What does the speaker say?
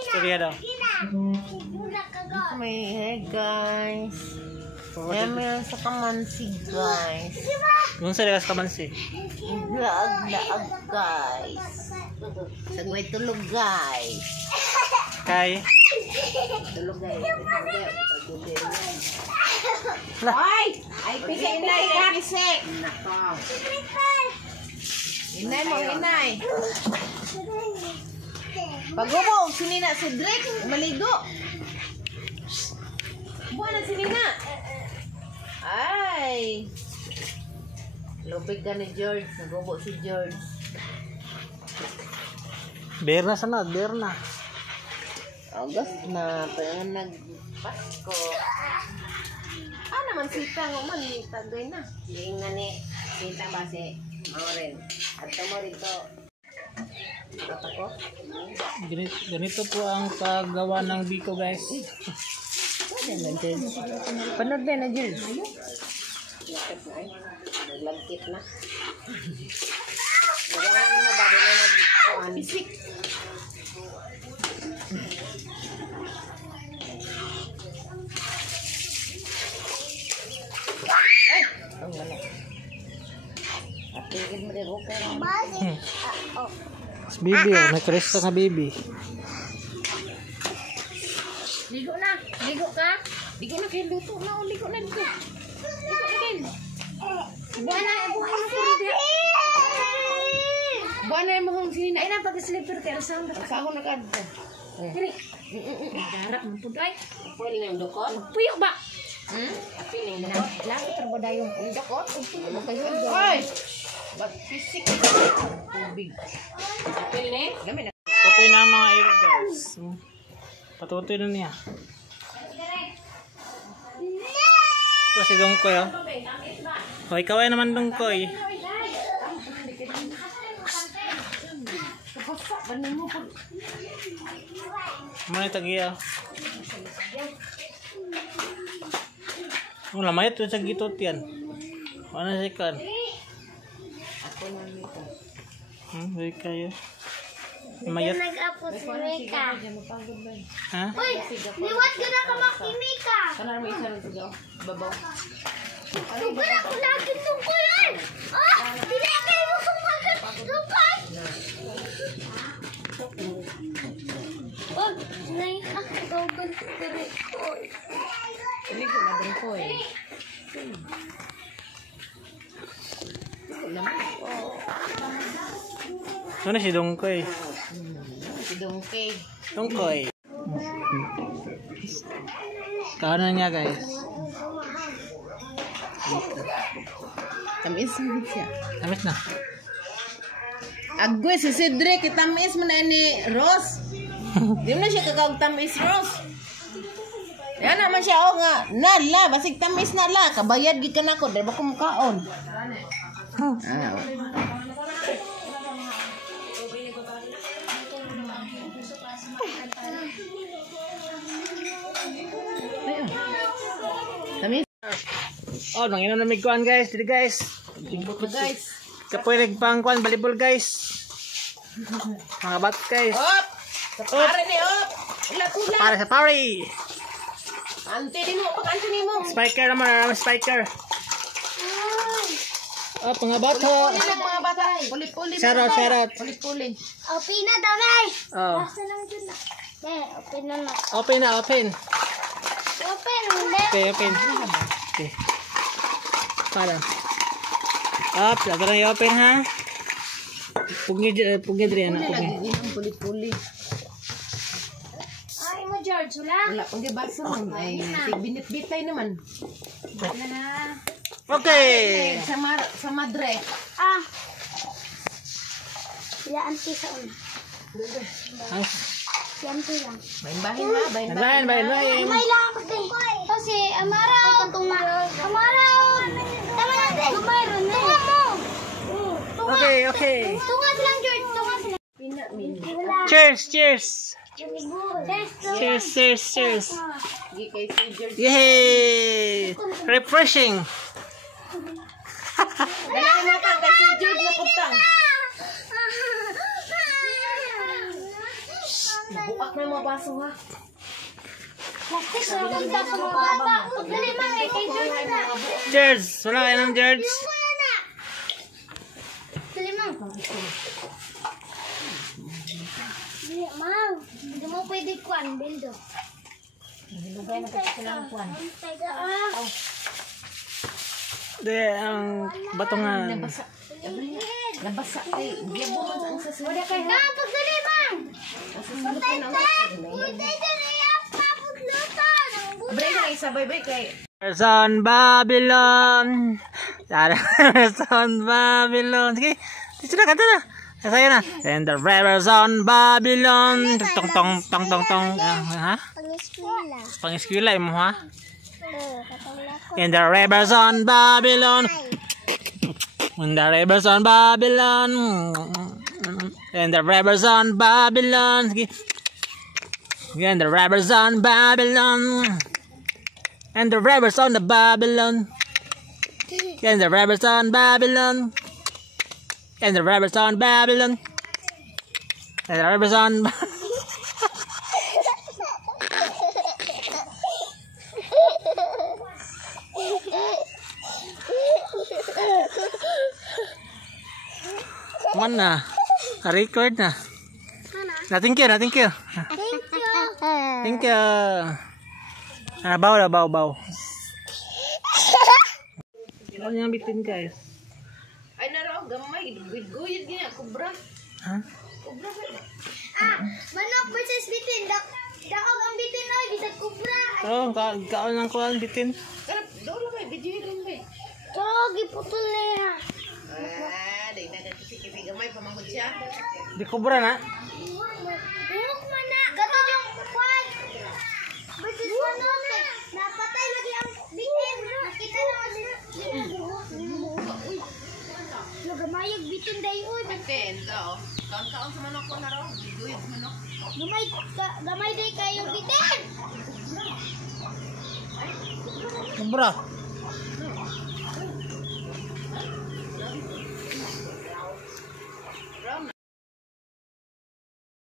Istorya daw. Hey guys. Meron sa kamansi guys. Nung sa likas kamansi. Laag guys. Sagway tulog guys. Kay. Tulog guys. Ay! Ay, pisik na yan! Pisik! Inay mo, inay. Pagubog, sinina si Drake, maligo. Buwan na sinina. Ay! Lubig ka ni George, nagubo si George. Bear na sana, bear na. August na, pero nag-Pasko. Ah, naman sita nga man, tagay na. Hindi nga ni sita ba si Maureen. At mo rito. At ako? Ganito po ang paggawa ng biko guys. Panood na na, Jules. Naglagkit na. Nagawa mo ba din na nagkuhan? Bisik. Ay! Ang wala. Atigil mo rin okay. Bibi, may kresta nga bibi. Ligo na. Ligo ka. Ligo na kayo luto na. Ligo na dito. Ligo na din. Buwan na. Buwan na po din. Buwan na yung mahong sinina. Ay na pag-slipper kayo. Saan ako nakadto? Dili. Darap mo po ay. Pwede na yung dukot? Puyok ba? Piling na. Lagi terboda yung dukot. Ay! Ba't-fisik. Tubig. Piling? Dami na. Patutoy na ang mga ilog guys. Patutoy na niya. Ito si Dongkoy oh. O ikaw ay naman Dongkoy. Mana tagiya. Oh, lamay ito sa gitot yan. Ano siya kan? Baik kayo. Mayat. Nag-upload si Mika. Ha? Uy, liwat ka na ka makimika. Kanar mo isa rin sigaw. Babaw. Sugar ako lagi tungkulan. Ah, hindi kayo mo kumagat. Lupay. Oh, nay, ako gawin ko rin. Hindi ko na din ko eh. Ano si Dongkoy? Si Dongkoy. Dongkoy. Kanan niya guys. Tamis mo siya. Tamis na. Agwe si Cedric, tamis mo na ni Rose. Di mo na siya kakawag tamis Rose. Yan naman siya o nga. Nala, basig tamis nala. Kabayad gikan ako. Dahil ba kumukaon? Ah. Tamis. Oh, nanginom na may kuhan guys. Dito guys. Guys. Kapoy nagpangkuhan. Balibol guys. Mga bat guys. Op! Sa pare ni Op! Ulat-ulat! Para sa pari. Ante din mo. Pag-ante ni mo. Spiker naman. Spiker. Oh, mga bata. Puli lang mga bata. Puli-puli. Shout out, shout out. Puli-puli. Open na damay. Oh. Basta lang dyan na. Open na na. Open na, open. Open, hindi. Okay, open. Okay. Para. Up, laga na i-open ha. Pugni dre na. Puli-puli. Ay mo, George, wala? Wala pang gibasa mo. Ay, binit-bitay naman. Wala na. Okay. Sa madre. Ah. Sila auntie sa una. Si auntie lang. Bahin-bahin ha. Bahin, bahin, bahin. May lang ako din. Kasi, amaraw. Amaraw. Tama natin. Mayroon na. Tunga mo. Tunga. Okay, okay. Tunga silang, George. Tunga silang. Cheers, cheers. Cheers. Cheers, cheers, cheers. Gikay si George. Yay! Refreshing. Dalawa na ka kasi George na putang. Wag na mga baso ha. Plastic sa punta sa mga bata. Dali mang kay Jordan na. George! Wala kayo ng George? Wala na. Dali mang. Dali mang. Hindi mo pwede kuan, Beldo. Lugay na kasi silang kuan. Hindi, ang bato nga. Nabasa kay biyan mo man ang sasunod. Wala kay ha. Pagdali mang. Sasunod ka na. Putay dali apa paglutan. Abray na isabay-bay kay Rivers on Babylon. Rivers on Babylon. Sige, dito na, kanta na. Saya na. And the rivers on Babylon. Tong tong tong tong tong. Ha? Pag-eskwela. Pang-eskwela mo ha? Katawala ko. And the rivers on Babylon. And the rivers on Babylon. And the rivers on Babylon. Sige. And the rivers on Babylon. And the rivers on the Babylon. And the rivers on Babylon. And the rivers on Babylon. And the rivers on Mana? Record na. Thank you, thank you. Thank you. Thank you. Baw na, baw. Ano yung bitin guys? ay naro gamay guyod niya kubra. Ha? Kubra ba? Manok versus bitin. Daog ang bitin oy, bisag kubra. Oo, kaon ng kuwan bitin. Karap do la kay video lang ba. Tog iputol niya. Day na kasi gamay pamanggod siya. Di kubra na. Buhok man na. Gato yung kwan. Versus manok. Napatay lagi ang bitin. Nakita na kasi. Gamayag bitin day oy. Ten daw. Kaon sa manok ko na raw. Guyod manok. Gamay day kayo bitin. Kubra.